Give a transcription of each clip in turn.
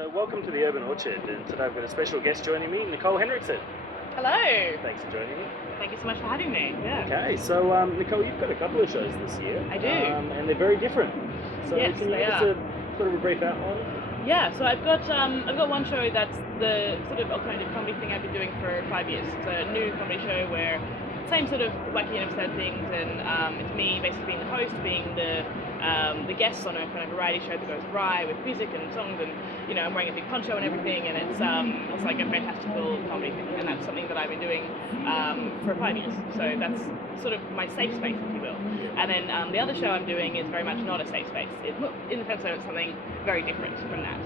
So welcome to the Urban Orchard, and today I've got a special guest joining me, Nicole Henriksen. Hello. Thanks for joining me. Thank you so much for having me. Yeah. Okay, so Nicole, you've got a couple of shows this year. I do. And they're very different. So Yes, can you they give us are. a sort of a brief outline? Yeah. So I've got one show that's the sort of alternative comedy thing I've been doing for 5 years. It's a new comedy show where same sort of wacky and absurd things, and it's me basically being the host, being the guests on a kind of variety show that goes awry with music and songs, and I'm wearing a big poncho and everything, and it's like a fantastical comedy thing, and that's something that I've been doing for 5 years. So that's sort of my safe space, if you will. And then the other show I'm doing is very much not a safe space. In the sense that it's something very different from that.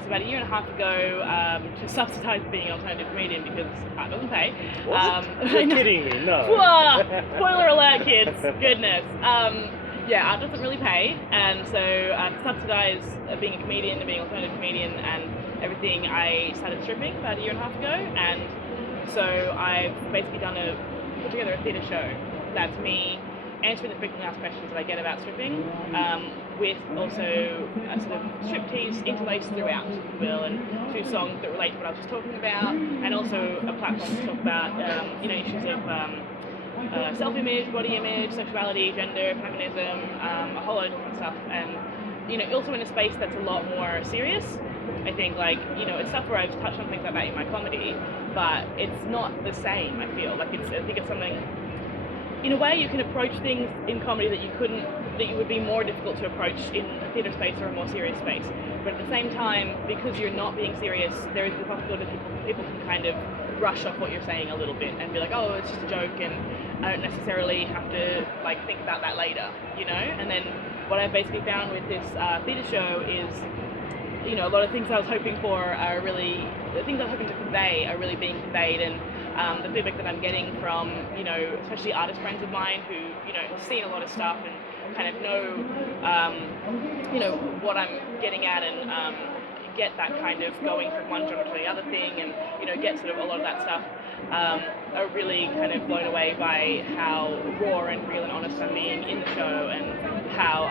So about a year and a half ago, to subsidize being an alternative comedian because it doesn't pay. What? You're kidding me? No. Whoa, spoiler alert, kids! Goodness. Yeah, art doesn't really pay, and so to subsidize being a comedian and being an alternative comedian and everything, I started stripping about a year and a half ago, and so I've basically put together a theatre show that's me answering the frequently asked questions that I get about stripping, with also a sort of striptease interlaced throughout, if you will, and 2 songs that relate to what I was just talking about, and also a platform to talk about issues of self-image, body image, sexuality, gender, feminism, a whole lot of different stuff, and also in a space that's a lot more serious. I think it's stuff where I've touched on things like that in my comedy, but it's not the same. I feel like I think it's something. In a way, you can approach things in comedy that you would be more difficult to approach in a theatre space or a more serious space. But at the same time, because you're not being serious, there is the possibility that people can kind of brush off what you're saying a little bit and be like, oh, it's just a joke, and I don't necessarily have to think about that later, And then what I've basically found with this theatre show is, a lot of things I was hoping for the things I was hoping to convey are really being conveyed, and the feedback that I'm getting from, especially artist friends of mine who, have seen a lot of stuff and kind of know, what I'm getting at, and get that kind of going from one genre to the other thing, and, get sort of a lot of that stuff, are really kind of blown away by how raw and real and honest I'm being in the show, and how,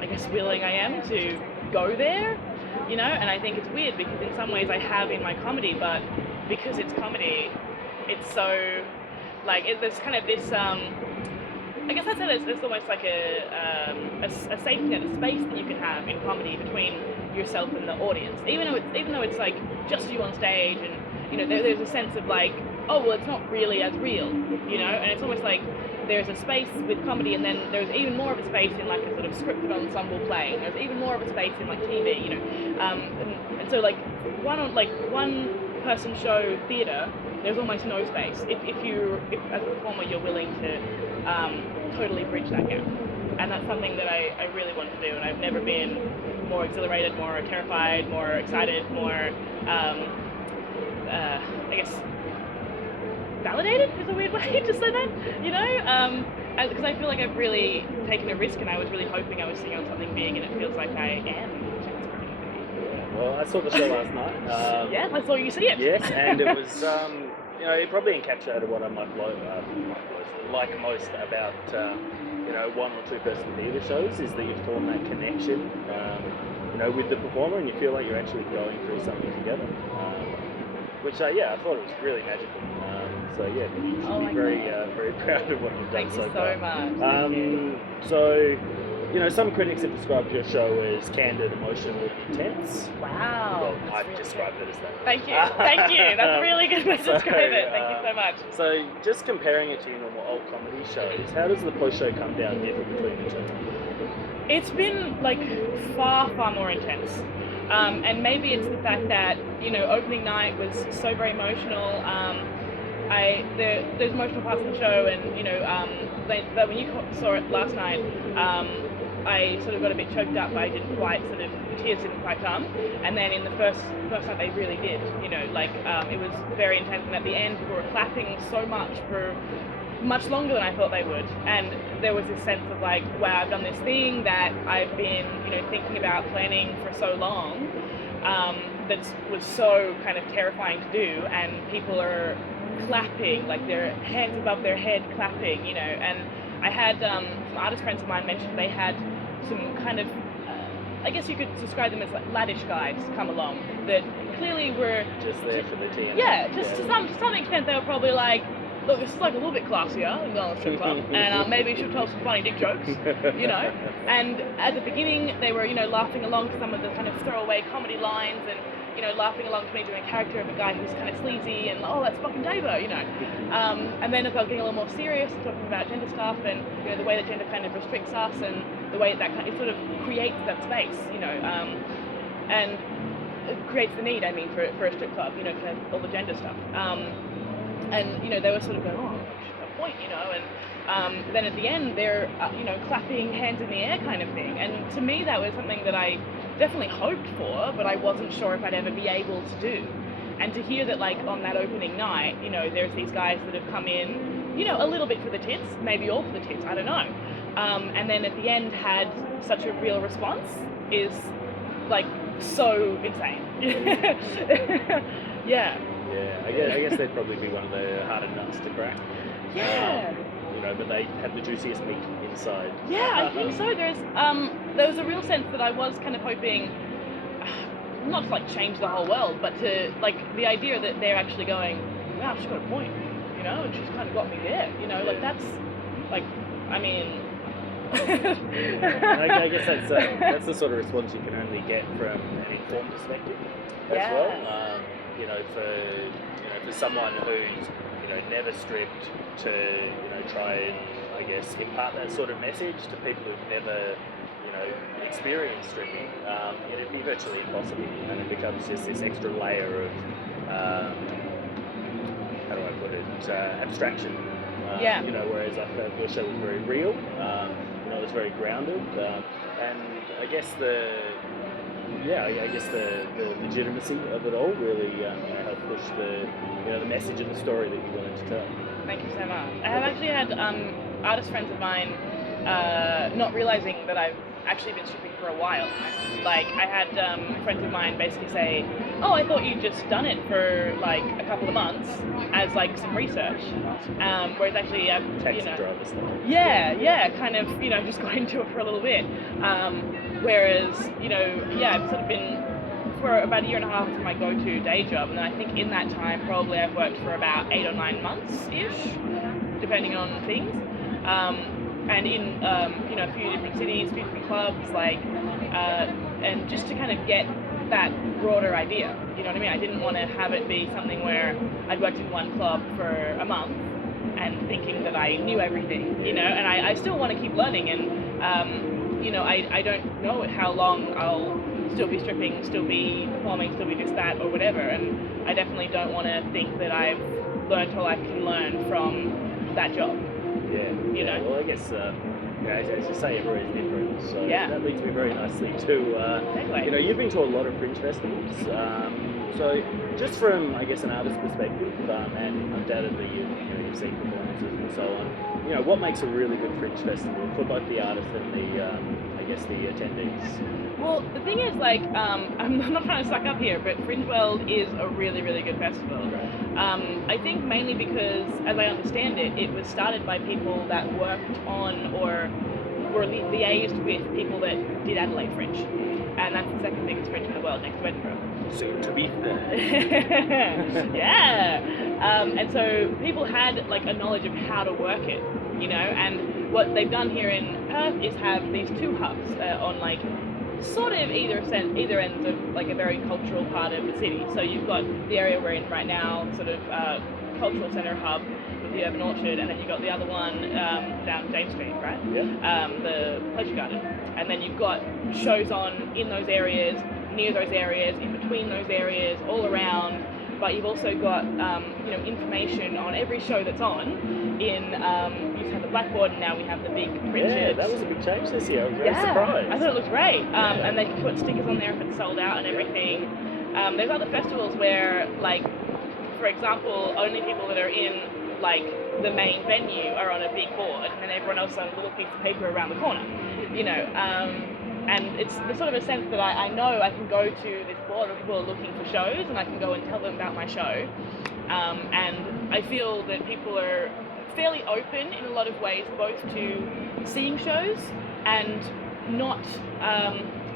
I guess, willing I am to go there. And I think it's weird because in some ways I have in my comedy, but because it's comedy, it's so, there's kind of this, I guess I'd say there's almost like a safety net, a space that you can have in comedy between yourself and the audience, even though it's just you on stage, and there's a sense of oh, well, it's not really as real, and it's almost like there's a space with comedy, and then there's even more of a space in a sort of scripted ensemble play, and there's even more of a space in TV, and so one person show theatre, there's almost no space if as a performer you're willing to totally bridge that gap, and that's something that I really want to do, and I've never been more exhilarated, more terrified, more excited, more I guess validated is a weird way to say that, because I feel like I've really taken a risk, and I was really hoping I was sitting on something big, and it feels like I am. Well, I saw the show last night. Yeah, I saw you see it. Yes, and it was, it probably encapsulated what I like most about, 1 or 2 person theatre shows, is that you form that connection, with the performer, and you feel like you're actually going through something together. Which, I thought it was really magical. So yeah, you should be very proud of what you've done so far. Thank you so much. So, some critics have described your show as candid, emotional, intense. Wow. Well, I've described it as that. Thank you. That's a really good way to describe it. Thank you so much. So, just comparing it to your normal old comedy shows, how does the post-show come down differ between the two? It's been far, far more intense. And maybe it's the fact that, opening night was so very emotional. There's emotional parts of the show, and, when you saw it last night, I sort of got a bit choked up. The tears didn't quite come. And then in the first night they really did, it was very intense. And at the end, people were clapping so much for much longer than I thought they would, and there was this sense of wow, I've done this thing that I've been thinking about planning for so long, that was so kind of terrifying to do, and people are clapping, their hands above their head clapping, and I had some artist friends of mine mention they had some kind of I guess you could describe them as like laddish guys come along that clearly were just there for the TNA. Yeah, just to some extent they were probably like, look, this is like a little bit classier than going to the strip club, and maybe we should tell some funny dick jokes, you know. And at the beginning, they were, you know, laughing along to some of the kind of throwaway comedy lines, and you know, laughing along to me doing a character of a guy who's kind of sleazy, and oh, that's fucking Davo, you know. And then as I was getting a little more serious, talking about gender stuff, and you know, the way that gender kind of restricts us, and the way that kind of, it sort of creates that space, you know, and it creates the need, I mean, for a strip club, you know, kind of all the gender stuff. And you know, they were sort of going, oh, no point, you know, and then at the end they're you know, clapping hands in the air kind of thing, and to me that was something that I definitely hoped for, but I wasn't sure if I'd ever be able to do. And to hear that, like, on that opening night, you know, there's these guys that have come in, you know, a little bit for the tits, maybe all for the tits, I don't know, and then at the end had such a real response is like so insane. Yeah. Yeah, I guess they'd probably be one of the harder nuts to crack. Yeah. You know, but they have the juiciest meat inside. Yeah, I think so. There was a real sense that I was kind of hoping, not to like change the whole world, but to like the idea that they're actually going, wow, she's got a point, you know, and she's kind of got me there, you know, like that's, like, I mean. I guess that's the sort of response you can only get from an informed perspective as well. You know, for someone who's, you know, never stripped, to, you know, try and, I guess, impart that sort of message to people who've never, you know, experienced stripping, it'd be virtually impossible, and it becomes just this extra layer of, how do I put it, abstraction. You know, whereas I felt the show was very real. You know, it was very grounded, and I guess the legitimacy of it all really, you know, helped push the, you know, the message and the story that you're willing to tell. Thank you so much. I have actually had artist friends of mine not realizing that I've actually been stripping for a while. Like, I had friends of mine basically say, oh, I thought you'd just done it for like a couple of months as like some research, whereas actually I've, you know, yeah, kind of, you know, just got into it for a little bit, whereas, you know, yeah, I've sort of been for about a year and a half to my go-to day job, and then I think in that time probably I've worked for about 8 or 9 months-ish, depending on things, and in you know, a few different cities, a few different clubs, like, and just to kind of get that broader idea, you know what I mean? I didn't want to have it be something where I'd worked in one club for a month and thinking that I knew everything, you know, and I still want to keep learning, and you know, I don't know how long I'll still be stripping, still be performing, still be this, that, or whatever, and I definitely don't want to think that I've learned all I can learn from that job. Yeah, you know. Well, I guess, you know, as you say, everybody's different, so yeah. That leads me very nicely to, you know, you've been to a lot of Fringe festivals, so just from, I guess, an artist's perspective, and undoubtedly you've seen performances and so on, you know, what makes a really good Fringe festival for both the artist and the, I guess, the attendees? Well, the thing is, like, I'm not trying to suck up here, but Fringe World is a really, really good festival. I think mainly because, as I understand it, it was started by people that worked on or were liaised with people that did Adelaide Fringe, and that's the second biggest Fringe in the world, next to Edinburgh. Soon to be fair. Yeah. And so people had like a knowledge of how to work it, you know, and what they've done here in Perth is have these 2 hubs on like sort of either ends of like a very cultural part of the city. So you've got the area we're in right now, sort of cultural centre hub with the Urban Orchard, and then you've got the other one down James Street, right? Yeah. The Pleasure Garden. And then you've got shows on in those areas, near those areas, in between those areas, all around. But you've also got you know, information on every show that's on. In you used to have the blackboard, and now we have the big printed. Yeah, that was a big change this year. I was very surprised. I thought it looked great. And they can put stickers on there if it's sold out and everything. There's other festivals where, like, for example, only people that are in like the main venue are on a big board, and then everyone else on a little piece of paper around the corner. You know. And it's the sort of a sense that I know I can go to this board where people are looking for shows, and I can go and tell them about my show. And I feel that people are fairly open in a lot of ways, both to seeing shows and not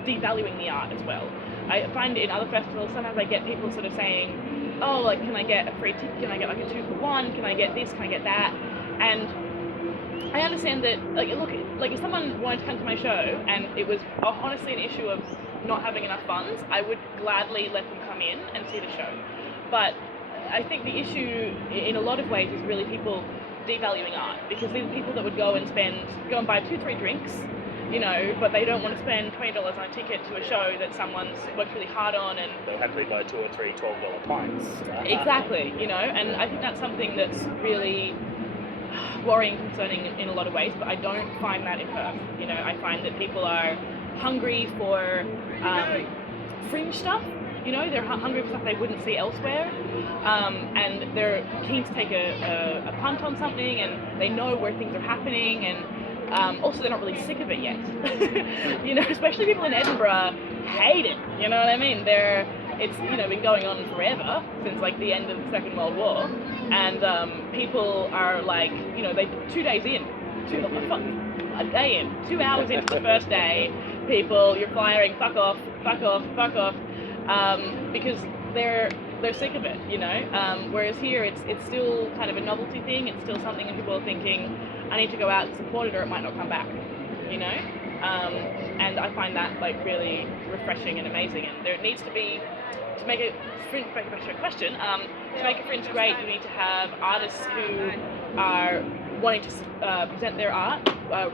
devaluing the art as well. I find in other festivals, sometimes I get people sort of saying, oh, like, can I get a free ticket? Can I get like a 2-for-1? Can I get this? Can I get that? And I understand that, like, look, like if someone wanted to come to my show and it was honestly an issue of not having enough funds, I would gladly let them come in and see the show. But I think the issue in a lot of ways is really people devaluing art, because these are people that would go and buy 2-3 drinks, you know, but they don't want to spend $20 on a ticket to a show that someone's worked really hard on, and they'll happily buy 2 or 3 $12 pints. Exactly, you know, and I think that's something that's really worrying, concerning in a lot of ways, but I don't find that in Perth. You know, I find that people are hungry for fringe stuff. You know, they're hungry for stuff they wouldn't see elsewhere, and they're keen to take a punt on something, and they know where things are happening, and also they're not really sick of it yet. You know, especially people in Edinburgh hate it. You know what I mean? It's been going on forever, since like the end of the Second World War, and people are like, they 2 days in, a day in, 2 hours into the first day, people, you're firing, fuck off, because they're sick of it, whereas here it's still kind of a novelty thing. It's still something that people are thinking, I need to go out and support it or it might not come back, and I find that like really refreshing and amazing. And there needs to be, to make a fringe, back to your question, to make a fringe great, you need to have artists who are wanting to present their art,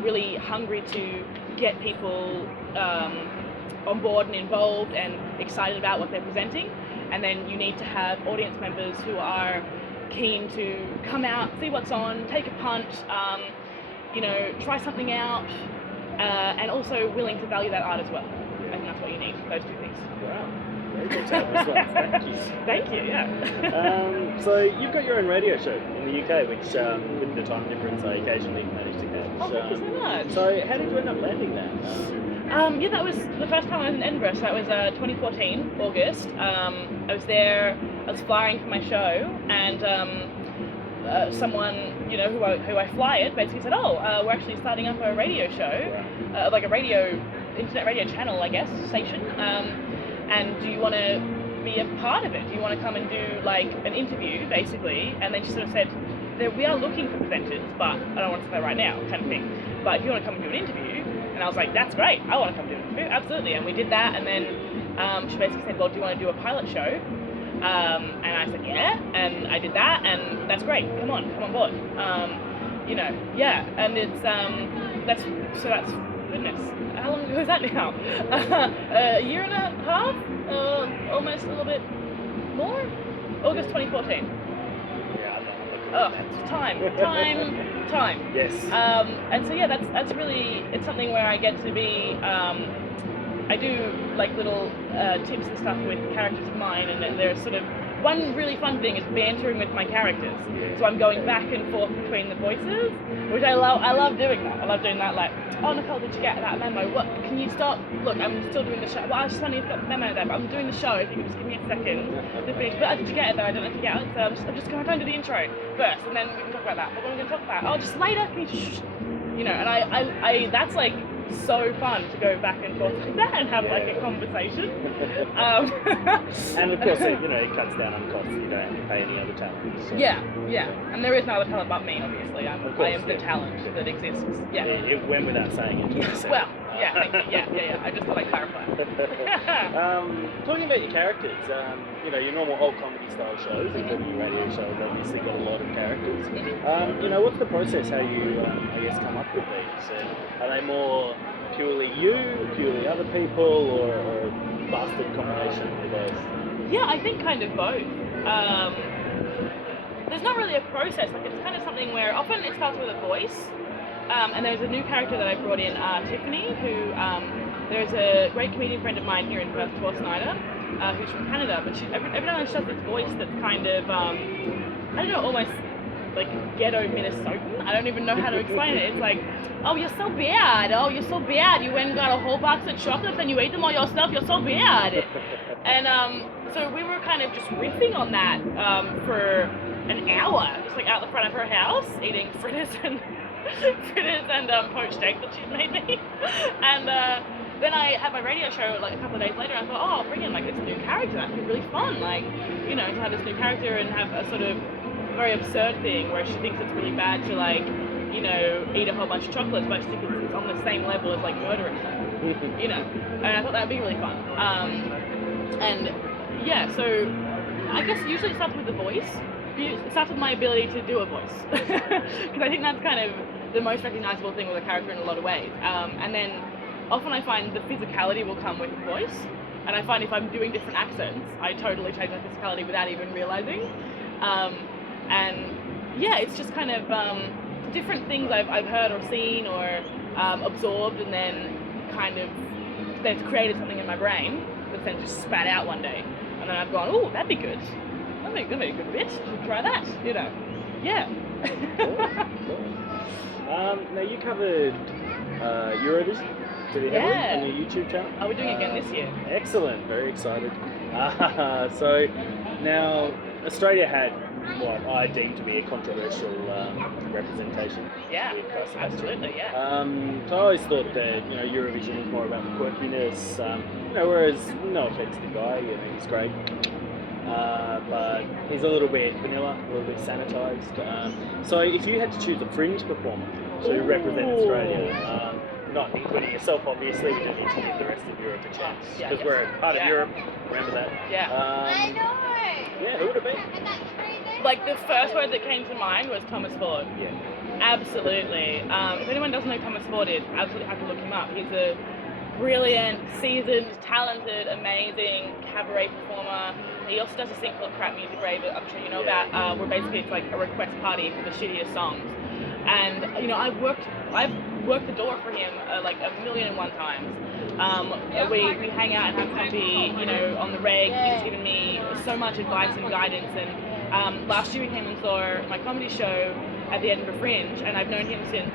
really hungry to get people on board and involved and excited about what they're presenting. And then you need to have audience members who are keen to come out, see what's on, take a punt, try something out, and also willing to value that art as well. I think that's what you need, those 2 things. Wow, very detailed response. Thank you. Thank you, yeah. So you've got your own radio show in the UK, which with the time difference I occasionally manage to catch. Oh, thank you so much. So how did you end up landing that? That was the first time I was in Edinburgh, so that was 2014, August. I was there, I was flying for my show, and someone, who I fly it, basically said, we're actually starting up a radio show, like a internet radio channel, I guess, station, and do you want to be a part of it? Do you want to come and do like an interview, basically? And then she sort of said, we are looking for presenters, but I don't want to say right now, kind of thing. But if you want to come and do an interview, and I was like, that's great, I want to come do an interview, absolutely. And we did that, and then she basically said, well, do you want to do a pilot show? And I said, yeah, and I did that, and that's great, come on board. And it's, that's goodness, how long ago was that now? A year and a half? Almost a little bit more? August 2014. Oh, time. Yes. And so that's really, it's something where I get to be, I do like little tips and stuff with characters of mine, and then there's sort of, one really fun thing is bantering with my characters. So I'm going back and forth between the voices, which I love doing that. I love doing that, like, oh, Nicole, did you get that memo? What, can you stop? Look, I'm still doing the show. Well, I was just wondering if you got the memo there, but I'm doing the show, if you could just give me a second to finish. But did you get it though? I don't know if you get it, so I'm just going to do the intro first, and then we can talk about that. What are we going to talk about? Oh, just later, can you just, and I that's like so fun to go back and forth like that and have like a conversation. And of course, it cuts down on costs. You don't have to pay any other talent. So. Yeah, and there is no other talent but me, obviously. I am the talent that exists. Yeah. It went without saying it. Well, yeah. I just thought I'd clarify. Talking about your characters, your normal old comedy style shows, including your radio shows, obviously got a lot of characters. What's the process? How you, I guess, come up with these? Are they more purely you, purely other people, or a bastard combination of both? Yeah, I think kind of both. There's not really a process. Like, it's kind of something where often it starts with a voice. And there's a new character that I brought in, Tiffany, who there's a great comedian friend of mine here in Perth, Tor Snyder, who's from Canada, but every now and then she has this voice that's kind of, I don't know, almost like ghetto Minnesotan. I don't even know how to explain it. It's like, oh, you're so bad. Oh, you're so bad. You went and got a whole box of chocolates and you ate them all yourself. You're so bad. And so we were kind of just riffing on that for an hour, just like out the front of her house, eating fritters and poached egg that she'd made me. And then I had my radio show like a couple of days later. I thought, oh, I'll bring in like this new character. That'd be really fun. Like, you know, to have this new character and have a sort of very absurd thing where she thinks it's really bad to like, you know, eat a whole bunch of chocolates, but I think it's on the same level as like murdering someone, you know. And I thought that'd be really fun. And yeah, so I guess usually it starts with the voice. It starts with my ability to do a voice, because I think that's kind of the most recognizable thing with a character in a lot of ways. And then often I find the physicality will come with the voice, and I find if I'm doing different accents, I totally change my physicality without even realizing. And yeah, it's just kind of different things I've heard or seen or absorbed, and then kind of they've created something in my brain that's then just spat out one day, and then I've gone, oh, that'd be good. That'd be a good bit. We'll try that, you know. Yeah. Cool. Now you covered Eurovision pretty heavily on your YouTube channel. Oh, we're doing it again this year. Excellent, very excited. So now Australia had what I deem to be a controversial representation. Yeah, absolutely, yeah. So I always thought that Eurovision was more about the quirkiness. Whereas no offense to the guy, he's great. But he's a little bit vanilla, a little bit sanitized. So if you had to choose a Fringe performer to represent Australia, not including yourself obviously, we don't need to give the rest of Europe a chance, because we're part of Europe, remember that? Yeah, who would it be? Like the first word that came to mind was Thomas Ford. Yeah. Absolutely. If anyone doesn't know who Thomas Ford is, absolutely have to look him up. He's a brilliant, seasoned, talented, amazing cabaret performer. He also does this thing called Crap Music Rave, I'm sure you know about, where basically it's like a request party for the shittiest songs. And I've worked the door for him like 1,000,001 times. We hang out and have coffee, on the reg. He's given me so much advice and guidance. And last year we came and saw my comedy show at the Edinburgh Fringe, and I've known him since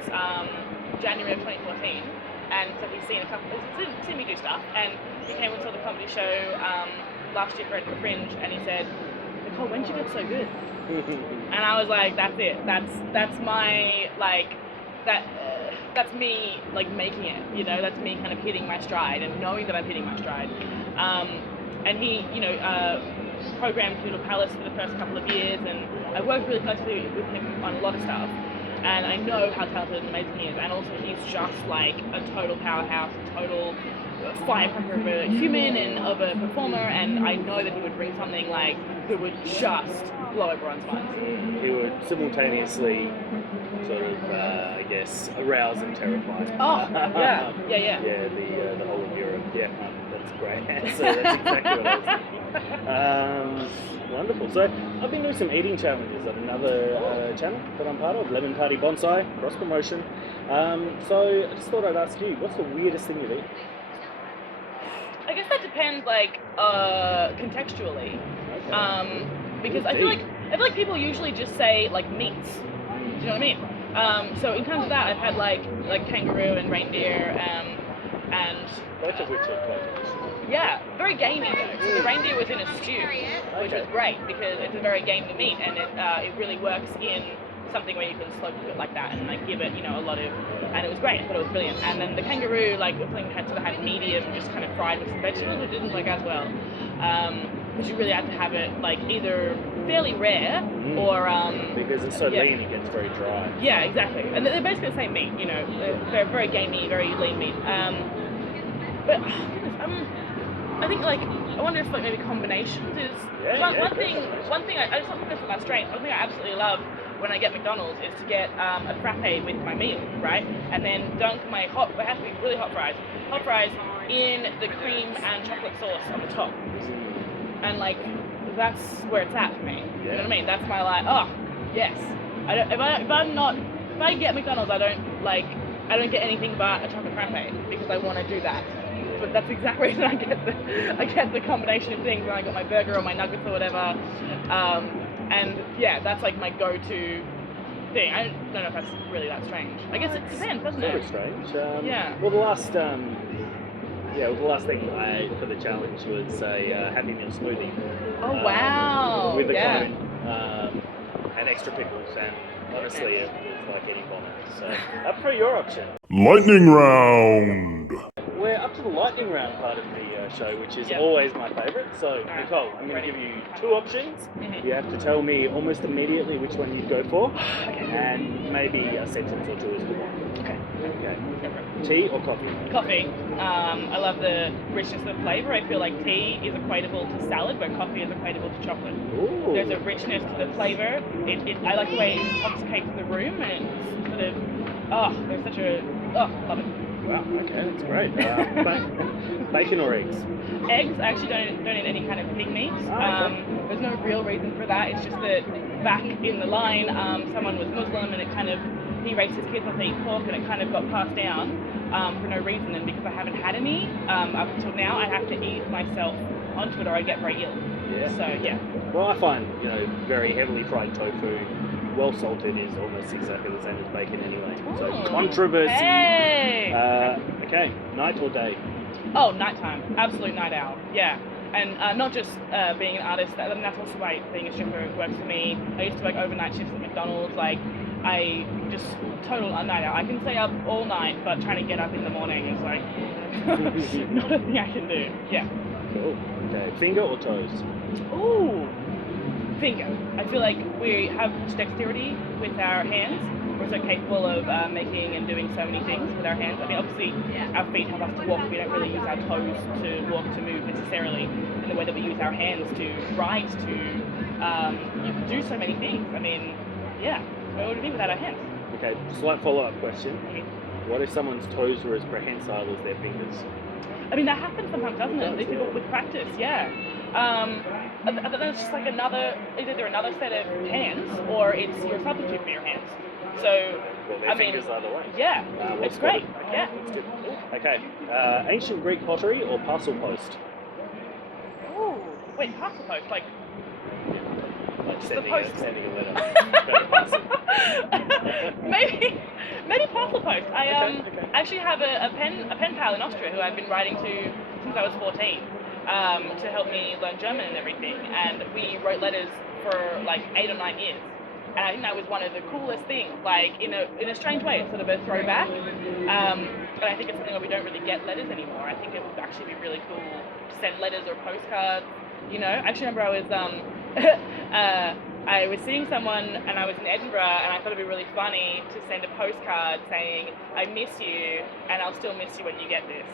January of 2014. And so he's seen me do stuff. And he came and saw the comedy show last year for Edinburgh Fringe, and he said, Nicole, when did you get so good? And I was like, that's it. That's my that's me like making it. That's me kind of hitting my stride and knowing that I'm hitting my stride. And he, programmed Noodle Palace for the first couple of years, and I worked really closely with him on a lot of stuff. And I know how talented and amazing he is, and also he's just like a total powerhouse, a total firecracker of a human and of a performer, and I know that he would bring something like that would just blow everyone's minds. He would simultaneously sort of, arouse and terrify. Oh, yeah. Yeah, the whole of Europe. Yeah, that's a great answer. That's exactly what I was thinking. Wonderful. So I've been doing some eating challenges on another channel that I'm part of, Lemon Party Bonsai, cross promotion. So I just thought I'd ask you, what's the weirdest thing you've eaten? I guess that depends, contextually. Okay. Because I feel like people usually just say like meats. Do you know what I mean? So in terms of that, I've had like kangaroo and reindeer, and both of which are quite delicious. Yeah, very gamey though. So the reindeer was in a stew, which was great because it's a very gamey meat, and it really works in something where you can slow cook it like that and give it a lot of, and it was great. I thought it was brilliant. And then the kangaroo, something had medium, just kind of fried with some vegetables. It didn't work as well, because you really have to have it either fairly rare or because it's so lean, it gets very dry. Yeah, exactly. And they're basically the same meat. They're very gamey, very lean meat. But I think I wonder if maybe combinations is one thing. I just want to focus on my strength. One thing I absolutely love when I get McDonald's is to get a frappe with my meal, right? And then dunk my it has to be really hot fries in the cream and chocolate sauce on the top. And that's where it's at for me. You know what I mean? That's my oh yes. If I get McDonald's, I don't get anything but a chocolate frappe because I want to do that. But that's exactly when I get the combination of things when I got my burger or my nuggets or whatever. And yeah, that's my go-to thing. I don't know if that's really that strange. I guess it depends, doesn't it? It's sort of strange. Yeah. Well, the last thing I ate for the challenge was a Happy Meal smoothie. Oh wow! With a cone and extra pickles, and honestly, it was like any bomber. So up for your option. Lightning round. we're up to the lightning round part of the show, which is Yep. always my favourite. So, Alright. Nicole, I'm going to Ready. give you 2 options. Mm-hmm. You have to tell me almost immediately which one you'd go for, Okay. and maybe a sentence or 2 as to why. Okay. Okay. Go for it. Tea or coffee? Coffee. I love the richness of the flavour. I feel like tea is equatable to salad, but coffee is equatable to chocolate. Ooh. There's a richness to the flavour. I like the way it intoxicates the room, and it's sort of, there's such a, love it. Wow, okay, that's great. Bacon or eggs? Eggs, I actually don't eat any kind of pig meat. Okay. There's no real reason for that. It's just that back in the line, someone was Muslim, and he raised his kids not to eat pork, and it kind of got passed down for no reason. And because I haven't had any up until now, I have to ease myself onto it, or I get very ill. Yeah. So yeah. Well, I find, very heavily fried tofu, well salted, is almost exactly the same as bacon anyway. So Ooh. controversy. Hey! Okay, night or day? Oh, nighttime. Absolute night owl. Yeah. And not just being an artist, that's also why being a stripper works for me. I used to work overnight shifts at McDonald's. Like, I just total night owl. I can stay up all night, but trying to get up in the morning is like not a thing I can do. Yeah. Cool. Okay, finger or toes? Ooh. Finger. I feel like we have such dexterity with our hands. We're so capable of making and doing so many things with our hands. I mean, obviously, our feet help us to walk. We don't really use our toes to walk, to move necessarily in the way that we use our hands to write, to do so many things. I mean, yeah, where would we be without our hands? Okay, slight follow-up question. Mm-hmm. What if someone's toes were as prehensile as their fingers? I mean, that happens sometimes, doesn't it? These people with practice, yeah. That's just like either another set of hands, or it's your substitute for your hands. So, Well, their I mean, fingers either way. yeah, Well it's spotted. great. Yeah. That's good. Okay, ancient Greek pottery or parcel post? Ooh, wait, parcel post, like Like the sending, post. sending a letter. maybe parcel post. I Okay. actually have a pen pal in Austria who I've been writing to since I was 14 to help me learn German and everything, and we wrote letters for like 8 or 9 years. And I think that was one of the coolest things, like in a strange way. It's sort of a throwback. And I think it's something where we don't really get letters anymore. I think it would actually be really cool to send letters or postcards. I actually remember I was seeing someone, and I was in Edinburgh, and I thought it'd be really funny to send a postcard saying, "I miss you, and I'll still miss you when you get this."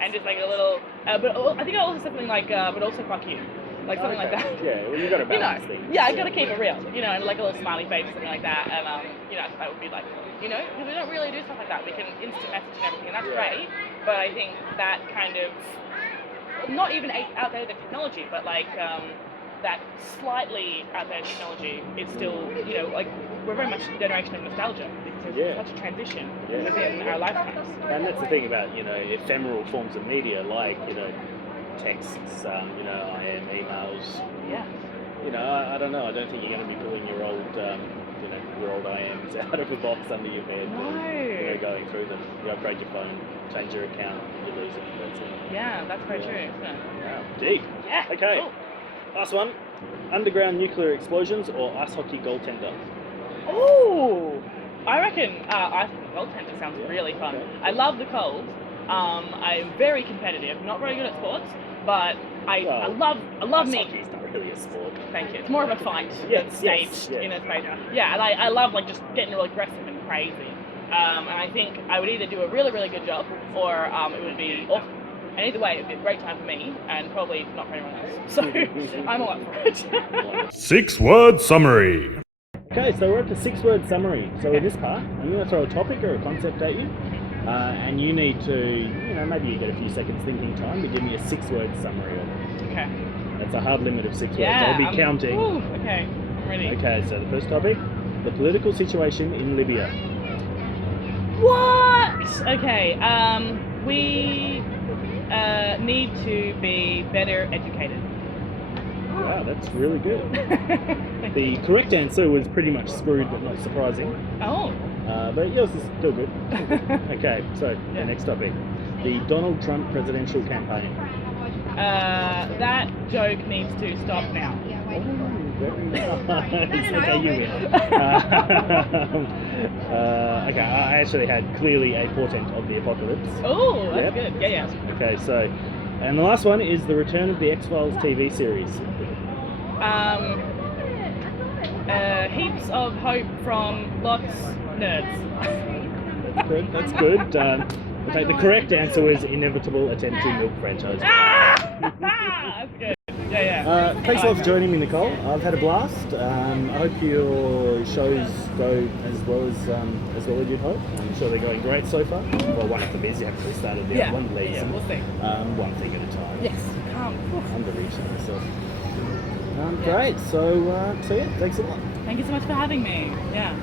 And just like a little, but I think I also said something like, "But also fuck you." Like something like that. Yeah, well, you got to balance things. Yeah, I gotta keep it real, and like a little smiley face or something like that, and that would be like, because we don't really do stuff like that. We can instant message and everything, and that's great. But I think that kind of, not even outdated technology, but like that slightly outdated technology is still, like we're very much a generation of nostalgia because there's such a transition within our lifetimes. And that's the thing about ephemeral forms of media, like texts, IM, emails. Yeah. I don't know. I don't think you're going to be pulling your old, your old IMs out of a box under your bed. No. And, going through them. You upgrade your phone, change your account, you lose it. That's it. Yeah, that's very true. So. Wow, deep. Yeah. Okay. Cool. Last one. Underground nuclear explosions or ice hockey goaltender? Ooh, I reckon ice hockey goaltender sounds really fun. Okay. I love the cold. I'm very competitive. Not very good at sports, but I love Ice me. hockey's not really a sport. Thank you. It's more of a fight staged in a space. Yeah, and I love like just getting real aggressive and crazy. And I think I would either do a really, really good job, or it would be awful. And either way, it'd be a great time for me, and probably not for anyone else. So I'm all up for it. 6-word summary. Okay, so we're at the 6-word summary. So in this part, I'm going to throw a topic or a concept at you, and you need to, maybe you get a few seconds thinking time to give me a 6-word summary of it. Okay. That's a hard limit of 6 words. Yeah. I'll be counting. Okay, I'm ready. Okay, so the first topic, the political situation in Libya. What? Okay, we need to be better educated. Wow, that's really good. The correct answer was pretty much screwed, but not surprising. Oh. But yours is still good. Okay, so the next topic, the Donald Trump presidential campaign. That joke needs to stop now. Very nice. Okay, you win. Okay, I actually had clearly a portent of the apocalypse. Oh, that's Yep. good. Yeah. Okay, so, and the last one is the return of the X-Files TV series. Heaps of hope from lots nerds. That's good. That's good. I think the correct answer was inevitable attempt to milk franchise. That's good. Yeah. Thanks a lot for joining me, Nicole. I've had a blast. I hope your shows go as well as you'd hope. I'm sure they're going great so far. Well, one of them is. You haven't really started the other one. Yeah, we'll see. One thing at a time. Yes. Underreaching myself. Great. So yeah, thanks a lot. Thank you so much for having me. Yeah.